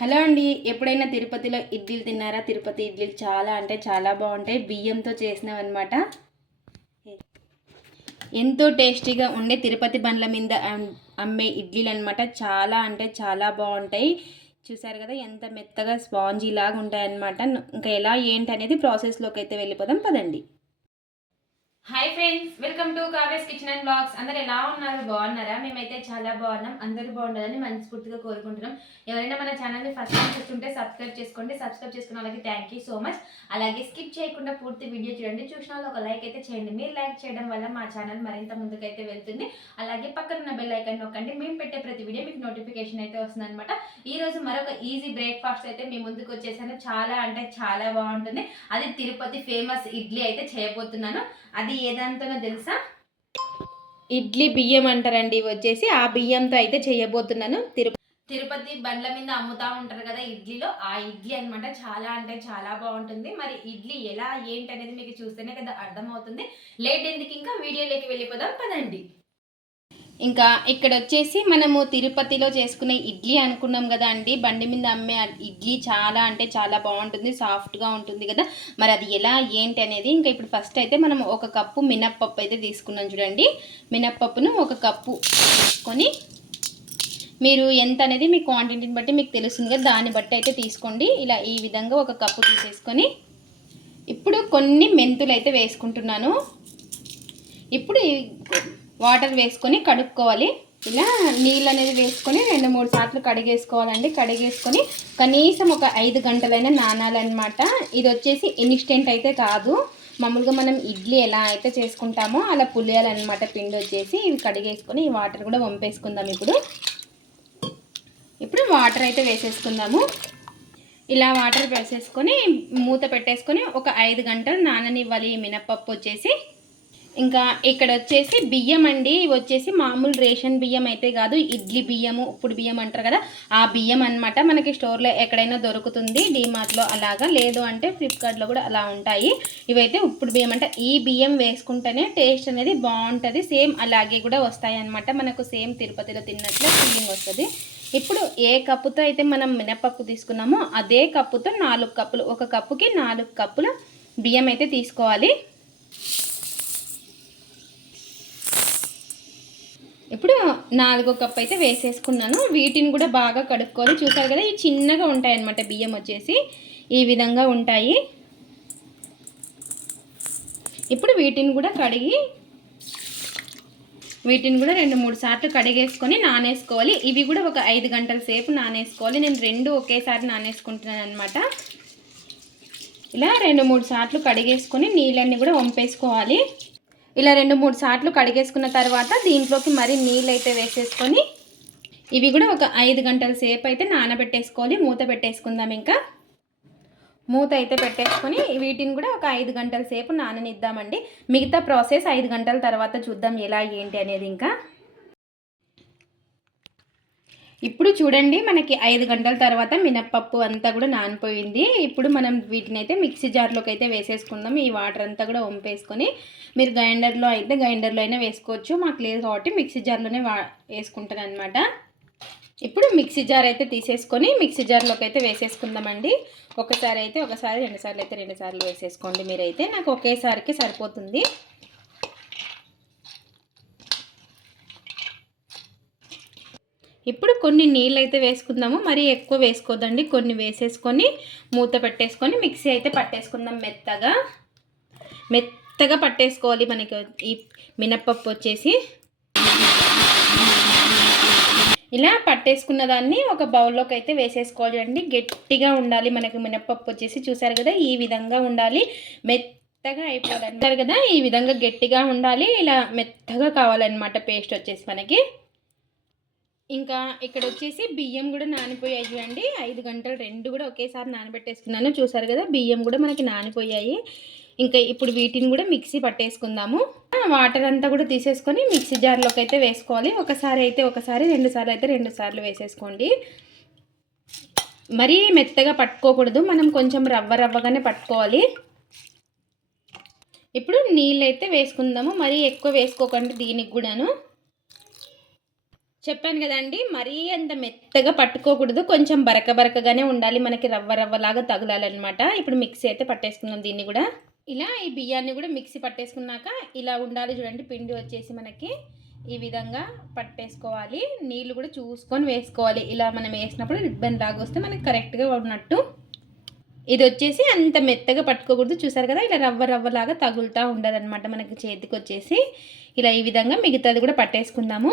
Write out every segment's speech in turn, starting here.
Hello అండి ఎప్పుడైనా తిరుపతిలో ఇడ్లీలు తిన్నారా? తిరుపతి ఇడ్లీలు చాలా అంటే చాలా బాగుంటాయి. బియ్యంతో చేసినవన్నమాట. ఎంతో టేస్టీగా ఉండే తిరుపతి బండ్ల మీద అమ్మే ఇడ్లీలు అనమాట చాలా అంటే చాలా బాగుంటాయి. చూసారు కదా ఎంత మెత్తగా స్పాంజీ లాగా ఉంటాయనమాట ఇంకా ఎలా ఏంటి అనేది ప్రాసెస్లోకి అయితే వెళ్ళిపోదాం. పదండి. Hi friends welcome to Kavya's kitchen and blogs అందరు ఎలా ఉన్నారు? బాగున్నారా? మేమైతే చాలా బాగున్నాం. అందరూ బాగుండాలని మనస్ఫూర్తిగా కోరుకుంటున్నాం. ఎవరైనా మన ఛానల్ని ఫస్ట్ టైం చూస్తుంటే సబ్స్క్రైబ్ చేసుకోండి. సబ్స్క్రైబ్ చేసుకున్న వాళ్ళకి థ్యాంక్ యూ సో మచ్ అలాగే స్కిప్ చేయకుండా పూర్తి వీడియో చూడండి. చూసిన వాళ్ళు ఒక లైక్ అయితే చేయండి. మీరు లైక్ చేయడం వల్ల మా ఛానల్ మరింత ముందుకైతే వెళ్తుంది. అలాగే పక్కన ఉన్న బెల్ ఐకన్ నొక్కండి. మేము పెట్టే ప్రతి వీడియో మీకు నోటిఫికేషన్ అయితే వస్తుంది అనమాట ఈ రోజు మరొక ఈజీ బ్రేక్ఫాస్ట్ అయితే మీ ముందుకు వచ్చేసాను. చాలా అంటే చాలా బాగుంటుంది. అది తిరుపతి ఫేమస్ ఇడ్లీ అయితే చేయబోతున్నాను. అది ఏదంతనో తెలుసా? ఇడ్లీ బియ్యం అంటారండి ఇవి వచ్చేసి ఆ బియ్యంతో అయితే చేయబోతున్నాను. తిరు తిరుపతి బండ్ల మీద అమ్ముతా ఉంటారు కదా ఇడ్లీలో ఆ ఇడ్లీ అన్నమాట చాలా అంటే చాలా బాగుంటుంది. మరి ఇడ్లీ ఎలా ఏంటి అనేది మీకు చూస్తేనే కదా అర్థమవుతుంది. లేట్ ఎందుకు ఇంకా వీడియోలోకి వెళ్ళిపోదాం పదండి. ఇంకా ఇక్కడ వచ్చేసి మనము తిరుపతిలో చేసుకునే ఇడ్లీ అనుకున్నాం కదా అండి. బండి మీద అమ్మే ఇడ్లీ చాలా అంటే చాలా బాగుంటుంది సాఫ్ట్గా ఉంటుంది కదా. మరి అది ఎలా ఏంటి అనేది ఇంకా ఇప్పుడు ఫస్ట్ అయితే మనం ఒక కప్పు మినప్పప్పు అయితే తీసుకున్నాం చూడండి. మినప్పప్పును ఒక కప్పు తీసుకొని మీరు ఎంత అనేది మీ క్వాంటిటీని బట్టి మీకు తెలుస్తుంది కదా. దాన్ని బట్టి అయితే తీసుకోండి. ఇలా ఈ విధంగా ఒక కప్పు తీసేసుకొని ఇప్పుడు కొన్ని మెంతులు అయితే వేసుకుంటున్నాను. ఇప్పుడు వాటర్ వేసుకొని కడుక్కోవాలి. ఇలా నీళ్ళు అనేది వేసుకొని రెండు మూడు సార్లు కడిగేసుకోవాలండి. కడిగేసుకొని కనీసం ఒక ఐదు గంటలైనా నానాలన్నమాట. ఇది వచ్చేసి ఇన్స్టెంట్ అయితే కాదు. మామూలుగా మనం ఇడ్లీ ఎలా అయితే చేసుకుంటామో అలా పులియాలన్నమాట పిండి వచ్చేసి ఇవి కడిగేసుకొని ఈ వాటర్ కూడా వంపేసుకుందాం ఇప్పుడు. ఇప్పుడు వాటర్ అయితే వేసేసుకుందాము. ఇలా వాటర్ వేసేసుకొని మూత పెట్టేసుకొని ఒక ఐదు గంటలు నాననివ్వాలి ఈ మినపప్పు వచ్చేసి. ఇంకా ఇక్కడ వచ్చేసి బియ్యం అండి. ఇవి వచ్చేసి మామూలు రేషన్ బియ్యం అయితే కాదు ఇడ్లీ బియ్యము ఉప్పుడు బియ్యం అంటారు కదా ఆ బియ్యం అన్నమాట మనకి స్టోర్లో ఎక్కడైనా దొరుకుతుంది. డీమార్ట్లో అలాగా లేదు అంటే ఫ్లిప్కార్ట్లో కూడా అలా ఉంటాయి. ఇవైతే ఉప్పుడు బియ్యం అంటే ఈ బియ్యం వేసుకుంటేనే టేస్ట్ అనేది బాగుంటుంది. సేమ్ అలాగే కూడా వస్తాయి అన్నమాట. మనకు సేమ్ తిరుపతిలో తిన్నట్లు ఫీలింగ్ వస్తుంది. ఇప్పుడు ఏ కప్పుతో అయితే మనం మినపప్పు తీసుకున్నామో అదే కప్పుతో నాలుగు కప్పులు ఒక కప్పుకి నాలుగు కప్పుల బియ్యం అయితే తీసుకోవాలి. ఇప్పుడు నాలుగో కప్ అయితే వేసేసుకున్నాను. వీటిని కూడా బాగా కడుక్కోవాలి చూసారు కదా ఇవి చిన్నగా ఉంటాయి అన్నమాట బియ్యం వచ్చేసి ఈ విధంగా ఉంటాయి. ఇప్పుడు వీటిని కూడా కడిగి వీటిని కూడా రెండు మూడు సార్లు కడిగేసుకొని నానేసుకోవాలి. ఇవి కూడా ఒక ఐదు గంటల సేపు నానేసుకోవాలి. నేను రెండు ఒకేసారి నానేసుకుంటున్నాను అనమాట ఇలా రెండు మూడు సార్లు కడిగేసుకొని నీళ్ళన్నీ కూడా వంపేసుకోవాలి. ఇలా రెండు మూడు సార్లు కడిగేసుకున్న తర్వాత దీంట్లోకి మరి నీళ్ళు అయితే వేసేసుకొని ఇవి కూడా ఒక ఐదు గంటల సేపు అయితే నానబెట్టేసుకోవాలి మూత పెట్టేసుకుందాం ఇంకా. మూత అయితే పెట్టేసుకొని వీటిని కూడా ఒక ఐదు గంటల సేపు నాననిద్దామండి. మిగతా ప్రాసెస్ ఐదు గంటల తర్వాత చూద్దాం ఎలా ఏంటి అనేది ఇంకా. ఇప్పుడు చూడండి మనకి ఐదు గంటల తర్వాత మినప్పప్పు అంతా కూడా నానిపోయింది. ఇప్పుడు మనం వీటిని అయితే మిక్సీ జార్లోకి అయితే వేసేసుకుందాం. ఈ వాటర్ అంతా కూడా వంపేసుకొని మీరు గ్రైండర్లో అయితే గ్రైండర్లో అయినా వేసుకోవచ్చు. మాకు లేదు కాబట్టి మిక్సీ జార్లోనే వా వేసుకుంటాను అనమాట ఇప్పుడు మిక్సీ జార్ అయితే తీసేసుకొని మిక్సీ జార్లోకి అయితే వేసేసుకుందామండి. ఒకసారి అయితే ఒకసారి రెండుసార్లు అయితే రెండుసార్లు వేసేసుకోండి మీరైతే. నాకు ఒకేసారికి సరిపోతుంది. ఇప్పుడు కొన్ని నీళ్ళు అయితే వేసుకుందాము మరీ ఎక్కువ వేసుకోదండి. కొన్ని వేసేసుకొని మూత పెట్టేసుకొని మిక్సీ అయితే పట్టేసుకుందాం మెత్తగా. మెత్తగా పట్టేసుకోవాలి మనకి ఈ మినప్పప్పు వచ్చేసి. ఇలా పట్టేసుకున్న దాన్ని ఒక బౌల్లోకి అయితే వేసేసుకోవాలి అండి. గట్టిగా ఉండాలి మనకి మినప్పప్పు వచ్చేసి. చూసారు కదా ఈ విధంగా ఉండాలి. మెత్తగా అయిపోవాలి అంటారు కదా ఈ విధంగా గట్టిగా ఉండాలి. ఇలా మెత్తగా కావాలన్నమాట పేస్ట్ వచ్చేసి మనకి. ఇంకా ఇక్కడ వచ్చేసి బియ్యం కూడా నానిపోయాయి అండి ఐదు గంటలు రెండు కూడా ఒకేసారి నానబెట్టేసుకున్నాను. చూసారు కదా బియ్యం కూడా మనకి నానిపోయాయి. ఇంకా ఇప్పుడు వీటిని కూడా మిక్సీ పట్టేసుకుందాము. వాటర్ అంతా కూడా తీసేసుకొని మిక్సీ జార్లోకి అయితే వేసుకోవాలి. ఒకసారి అయితే ఒకసారి రెండు సార్లు అయితే రెండు సార్లు వేసేసుకోండి. మరీ మెత్తగా పట్టుకోకూడదు. మనం కొంచెం రవ్వ రవ్వగానే పట్టుకోవాలి. ఇప్పుడు నీళ్ళు అయితే వేసుకుందాము. మరీ ఎక్కువ వేసుకోకండి దీనికి కూడాను. చెప్పాను కదండి మరీ అంత మెత్తగా పట్టుకోకూడదు. కొంచెం బరక బరకగానే ఉండాలి. మనకి రవ్వ రవ్వలాగా తగులాలన్నమాట. ఇప్పుడు మిక్సీ అయితే పట్టేసుకున్నాం దీన్ని కూడా. ఇలా ఈ బియ్యాన్ని కూడా మిక్సీ పట్టేసుకున్నాక ఇలా ఉండాలి చూడండి. పిండి వచ్చేసి మనకి ఈ విధంగా పట్టేసుకోవాలి. నీళ్ళు కూడా చూసుకొని వేసుకోవాలి. ఇలా మనం వేసినప్పుడు రిబ్బన్ లాగా వస్తే మనకి కరెక్ట్గా ఉన్నట్టు. ఇది వచ్చేసి అంత మెత్తగా పట్టుకోకూడదు. చూసారు కదా ఇలా రవ్వ రవ్వలాగా తగులుతూ ఉండదన్నమాట మనకి చేతికి వచ్చేసి ఇలా ఈ విధంగా మిగతాది కూడా పట్టేసుకుందాము.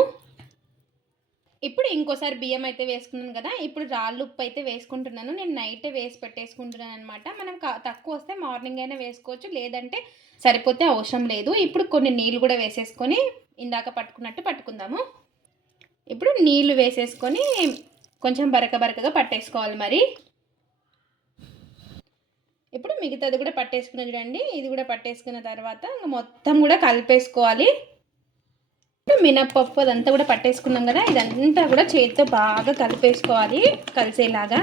ఇప్పుడు ఇంకోసారి బియ్యం అయితే వేసుకున్నాను కదా ఇప్పుడు రాళ్ళు ఉప్పు అయితే వేసుకుంటున్నాను. నేను నైటే వేసి పెట్టేసుకుంటున్నాను అనమాట మనం తక్కువ వస్తే మార్నింగ్ అయినా వేసుకోవచ్చు. లేదంటే సరిపోతే అవసరం లేదు. ఇప్పుడు కొన్ని నీళ్ళు కూడా వేసేసుకొని ఇందాక పట్టుకున్నట్టు పట్టుకుందాము. ఇప్పుడు నీళ్ళు వేసేసుకొని కొంచెం బరక బరకగా పట్టేసుకోవాలి మరి. ఇప్పుడు మిగతాది కూడా పట్టేసుకున్న చూడండి. ఇది కూడా పట్టేసుకున్న తర్వాత ఇంకా మొత్తం కూడా కలిపేసుకోవాలి. మినప్పప్పు అదంతా కూడా పట్టేసుకున్నాం కదా ఇదంతా కూడా చేతితో బాగా కలిపేసుకోవాలి కలిసేలాగా.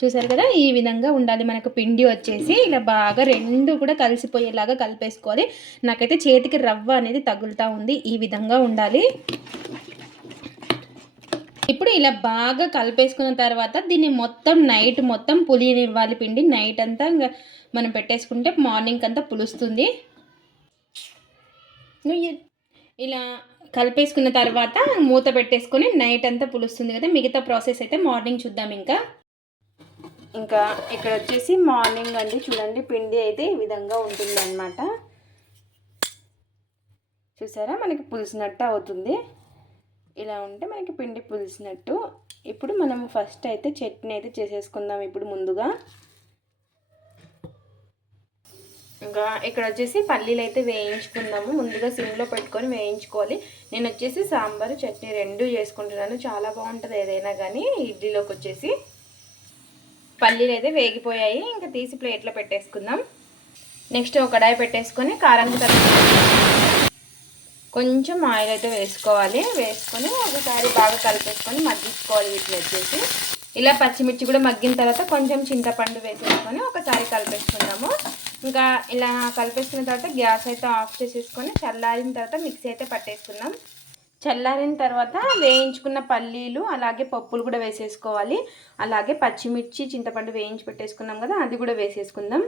చూసారు కదా ఈ విధంగా ఉండాలి మనకు పిండి వచ్చేసి. ఇలా బాగా రెండు కూడా కలిసిపోయేలాగా కలిపేసుకోవాలి. నాకైతే చేతికి రవ్వ అనేది తగులుతూ ఉంది ఈ విధంగా ఉండాలి. ఇప్పుడు ఇలా బాగా కలిపేసుకున్న తర్వాత దీన్ని మొత్తం నైట్ మొత్తం పులినివ్వాలి పిండి. నైట్ అంతా ఇంకా మనం పెట్టేసుకుంటే మార్నింగ్ అంతా పులుస్తుంది. ఇలా కలిపేసుకున్న తర్వాత మూత పెట్టేసుకొని నైట్ అంతా పులుస్తుంది కదా మిగతా ప్రాసెస్ అయితే మార్నింగ్ చూద్దాం ఇంకా. ఇంకా ఇక్కడ వచ్చేసి మార్నింగ్ అండి. చూడండి పిండి అయితే ఈ విధంగా ఉంటుంది అనమాట చూసారా? మనకి పులిసినట్టు అవుతుంది. ఇలా ఉంటే మనకి పిండి పులిసినట్టు. ఇప్పుడు మనం ఫస్ట్ అయితే చట్నీ అయితే చేసేసుకుందాం ఇప్పుడు ముందుగా. ఇంకా ఇక్కడ వచ్చేసి పల్లీలు అయితే వేయించుకుందాము. ముందుగా సిమ్లో పెట్టుకొని వేయించుకోవాలి. నేను వచ్చేసి సాంబారు చట్నీ రెండు చేసుకుంటున్నాను. చాలా బాగుంటుంది ఏదైనా కానీ ఇడ్లీలోకి వచ్చేసి. పల్లీలు అయితే వేగిపోయాయి. ఇంకా తీసి ప్లేట్లో పెట్టేసుకుందాం. నెక్స్ట్ ఒక కడాయి పెట్టేసుకొని కారం కొంచెం ఆయిల్ అయితే వేసుకోవాలి. వేసుకొని ఒకసారి బాగా కలిపేసుకొని మగ్గించుకోవాలి వీటిని వచ్చేసి. ఇలా పచ్చిమిర్చి కూడా మగ్గిన తర్వాత కొంచెం చింతపండు వేసేసుకొని ఒకసారి కలిపేసుకుందాము. ఇంకా ఇలా కలిపేసుకున్న తర్వాత గ్యాస్ అయితే ఆఫ్ చేసేసుకొని చల్లారిన తర్వాత మిక్సీ అయితే పట్టేసుకుందాం. చల్లారిన తర్వాత వేయించుకున్న పల్లీలు అలాగే పప్పులు కూడా వేసేసుకోవాలి. అలాగే పచ్చిమిర్చి చింతపండు వేయించి పెట్టేసుకున్నాం కదా అది కూడా వేసేసుకుందాం.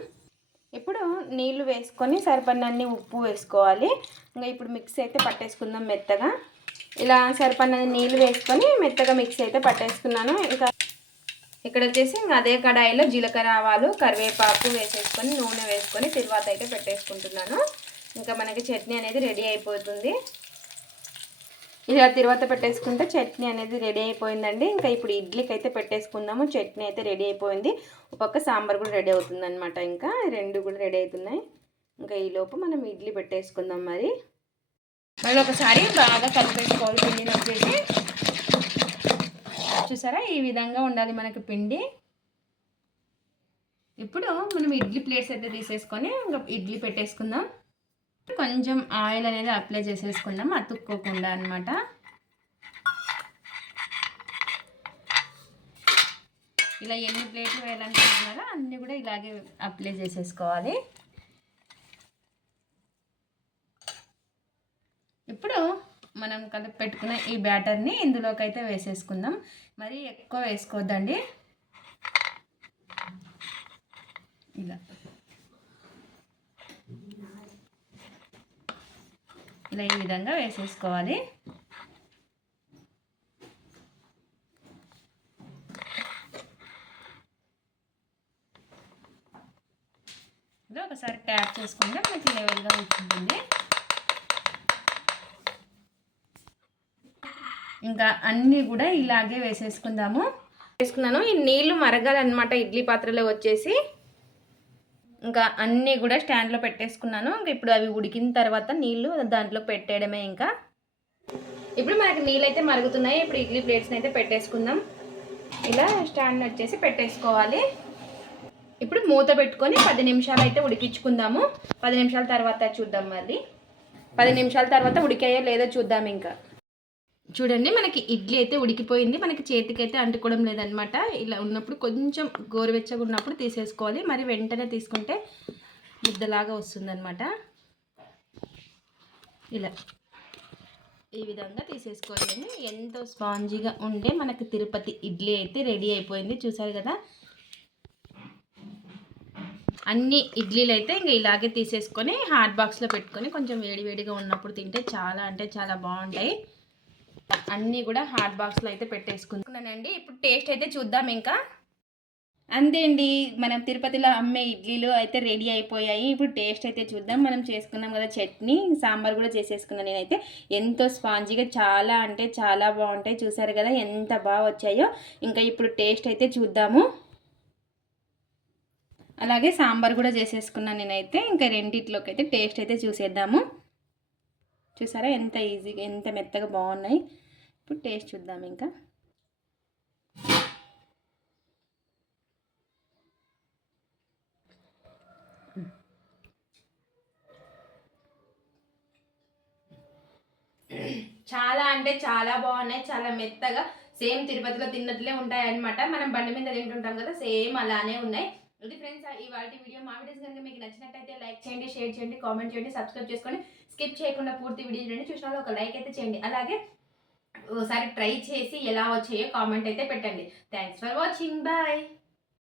ఇప్పుడు నీళ్ళు వేసుకొని సరిపడినన్ని ఉప్పు వేసుకోవాలి. ఇంకా ఇప్పుడు మిక్సీ అయితే పట్టేసుకుందాం మెత్తగా. ఇలా సరిపడినన్ని నీళ్ళు వేసుకొని మెత్తగా మిక్సీ అయితే పట్టేసుకున్నాను. ఇంకా ఇక్కడ వచ్చేసి ఇంకా అదే కడాయిలో జీలకర్ర ఆవాలు కరివేపాకు వేసేసుకొని నూనె వేసుకొని తిరువాత అయితే పెట్టేసుకుంటున్నాను. ఇంకా మనకి చట్నీ అనేది రెడీ అయిపోతుంది. ఇలా తర్వాత పెట్టేసుకుంటే చట్నీ అనేది రెడీ అయిపోయిందండి. ఇంకా ఇప్పుడు ఇడ్లీకి అయితే పెట్టేసుకుందాము. చట్నీ అయితే రెడీ అయిపోయింది. ఒక పక్క సాంబార్ కూడా రెడీ అవుతుందనమాట ఇంకా. రెండు కూడా రెడీ అవుతున్నాయి. ఇంకా ఈ లోపు మనం ఇడ్లీ పెట్టేసుకుందాం మరి. మళ్ళీ ఒకసారి బాగా కలిపేసుకోవాలి పిండిని వచ్చేసి. చూసారా? ఈ విధంగా ఉండాలి మనకి పిండి. ఇప్పుడు మనం ఇడ్లీ ప్లేట్స్ అయితే తీసేసుకొని ఇంకా ఇడ్లీ పెట్టేసుకుందాం. కొంచెం ఆయిల్ అనేది అప్లై చేసేసుకుందాం అతుక్కోకుండా అనమాట ఇలా ఎన్ని ప్లేట్లు వేయాలనుకుంటున్నారో అన్నీ కూడా ఇలాగే అప్లై చేసేసుకోవాలి. ఇప్పుడు మనం కలిపి పెట్టుకున్న ఈ బ్యాటర్ని ఇందులోకి అయితే వేసేసుకుందాం. మరి ఎక్కువ వేసుకోవద్దండి ఇలా. ఇలా ఈ విధంగా వేసేసుకోవాలి. ఇలా ఒకసారి ట్యాప్ చేసుకుంటే మనకి లెవెల్గా వచ్చింటుంది ఇంకా అన్నీ కూడా ఇలాగే వేసేసుకుందాము. వేసుకున్నాను. ఈ నీళ్ళు మరగాలన్నమాట. ఇడ్లీ పాత్రలో వచ్చేసి ఇంకా అన్నీ కూడా స్టాండ్లో పెట్టేసుకున్నాను. ఇంకా ఇప్పుడు అవి ఉడికిన తర్వాత నీళ్ళు దాంట్లో పెట్టేయడమే ఇంకా. ఇప్పుడు మనకి నీళ్ళు అయితే మరుగుతున్నాయి. ఇప్పుడు ఇడ్లీ ప్లేట్స్ని అయితే పెట్టేసుకుందాం. ఇలా స్టాండ్ వచ్చేసి పెట్టేసుకోవాలి. ఇప్పుడు మూత పెట్టుకొని పది నిమిషాలు అయితే ఉడికించుకుందాము. పది నిమిషాల తర్వాత చూద్దాం మళ్ళీ. పది నిమిషాల తర్వాత ఉడికాయో లేదో చూద్దాం ఇంకా. చూడండి మనకి ఇడ్లీ అయితే ఉడికిపోయింది. మనకి చేతికి అయితే అంటుకోవడం లేదనమాట. ఇలా ఉన్నప్పుడు కొంచెం గోరువెచ్చగా ఉన్నప్పుడు తీసేసుకోవాలి. మరి వెంటనే తీసుకుంటే ముద్దలాగా వస్తుందన్నమాట ఇలా ఈ విధంగా తీసేసుకోవాలండి. ఎంతో స్పాంజీగా ఉండే మనకి తిరుపతి ఇడ్లీ అయితే రెడీ అయిపోయింది. చూసారు కదా? అన్ని ఇడ్లీలు అయితే ఇంకా ఇలాగే తీసేసుకొని హాట్ బాక్స్లో పెట్టుకొని కొంచెం వేడివేడిగా ఉన్నప్పుడు తింటే చాలా అంటే చాలా బాగుంటాయి. అన్నీ కూడా హాట్ బాక్స్లో అయితే పెట్టేసుకున్నానండి. ఇప్పుడు టేస్ట్ అయితే చూద్దాం ఇంకా. అంతే అండి. మనం తిరుపతిలో అమ్మే ఇడ్లీలు అయితే రెడీ అయిపోయాయి. ఇప్పుడు టేస్ట్ అయితే చూద్దాం. మనం చేసుకున్నాం కదా చట్నీ సాంబార్ కూడా చేసేసుకున్నాను నేనైతే. ఎంతో స్పాంజీగా చాలా అంటే చాలా బాగుంటాయి. చూసారు కదా ఎంత బాగా వచ్చాయో. ఇంకా ఇప్పుడు టేస్ట్ అయితే చూద్దాము. అలాగే సాంబార్ కూడా చేసేసుకున్నాను నేనైతే. ఇంకా రెండిట్లోకి అయితే టేస్ట్ అయితే చూసేద్దాము. చూసారా? ఎంత ఈజీగా ఎంత మెత్తగా బాగున్నాయి. ఇప్పుడు టేస్ట్ చూద్దాం ఇంకా. చాలా అంటే చాలా బాగున్నాయి చాలా మెత్తగా. సేమ్ తిరుపతిలో తిన్నట్లే ఉంటాయి అనమాట మనం బండి మీద తింటుంటాం కదా సేమ్ అలానే ఉన్నాయి. ఇది ఫ్రెండ్స్ ఇవాళ వీడియో మా వీడియోస్ కనుక మీకు నచ్చినట్టయితే లైక్ చేయండి షేర్ చేయండి కామెంట్ చేయండి సబ్స్క్రైబ్ చేసుకోండి. స్కిప్ చేయకుండా పూర్తి వీడియో చూడండి. చూసిన వాళ్ళు ఒక లైక్ అయితే చేయండి. అలాగే ఒకసారి ట్రై చేసి ఎలా వచ్చాయో కామెంట్ అయితే పెట్టండి. Thanks for watching bye